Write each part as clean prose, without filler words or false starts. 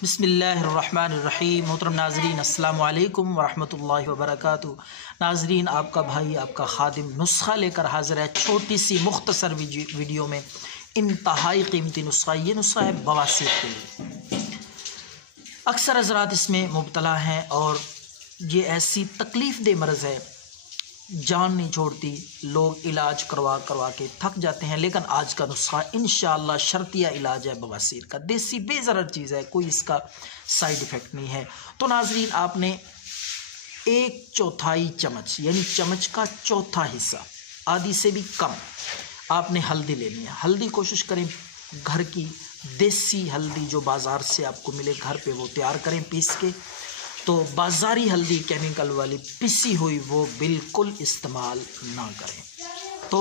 बिस्मिल्लाहिर्रहमानिर्रहीम। मोहतरम नाज़रीन, अस्सलाम वालेकुम वरहमतुल्लाहि वबरकातुहू। नाज़रीन, आपका भाई आपका खादिम नुस्खा लेकर हाज़िर है छोटी सी मुख्तसर वीडियो में। इंतहाई कीमती नुस्खा, ये नुस्खा है बवासीर के लिए। अक्सर हज़रात इसमें मुब्तला हैं और ये ऐसी तकलीफ़ दे मर्ज़ है, जान नहीं छोड़ती। लोग इलाज करवा करवा के थक जाते हैं, लेकिन आज का नुस्खा इंशाअल्लाह शर्तिया इलाज है बवासीर का। देसी बेज़रर चीज़ है, कोई इसका साइड इफ़ेक्ट नहीं है। तो नाज़रीन, आपने 1/4 चम्मच यानी चम्मच का चौथा हिस्सा, आधी से भी कम, आपने हल्दी लेनी है। हल्दी कोशिश करें घर की देसी हल्दी जो बाज़ार से आपको मिले, घर पे वो तैयार करें पीस के। तो बाज़ारी हल्दी केमिकल वाली पिसी हुई वो बिल्कुल इस्तेमाल ना करें। तो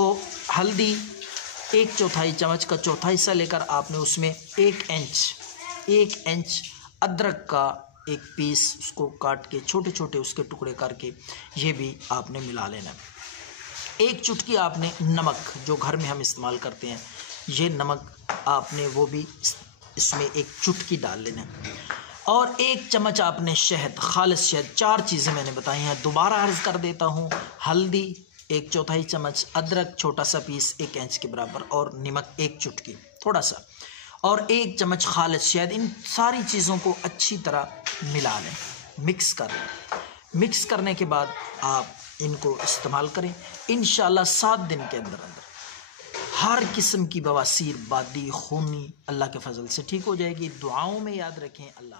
हल्दी 1/4 चम्मच का चौथा हिस्सा लेकर आपने उसमें 1 इंच अदरक का एक पीस, उसको काट के छोटे छोटे उसके टुकड़े करके ये भी आपने मिला लेना। एक चुटकी आपने नमक, जो घर में हम इस्तेमाल करते हैं, ये नमक आपने वो भी इसमें एक चुटकी डाल लेना। और 1 चम्मच आपने शहद, खालिस शहद। 4 चीज़ें मैंने बताई हैं, दोबारा अर्ज़ कर देता हूँ। हल्दी 1/4 चम्मच, अदरक छोटा सा पीस 1 इंच के बराबर, और नमक 1 चुटकी थोड़ा सा, और 1 चम्मच खालिस शहद। इन सारी चीज़ों को अच्छी तरह मिला लें, मिक्स कर लें। मिक्स करने के बाद आप इनको इस्तेमाल करें। इंशाअल्लाह 7 दिन के अंदर अंदर हर किस्म की बवासीर, बादी, खूनी अल्लाह के फजल से ठीक हो जाएगी। दुआओं में याद रखें। अल्लाह।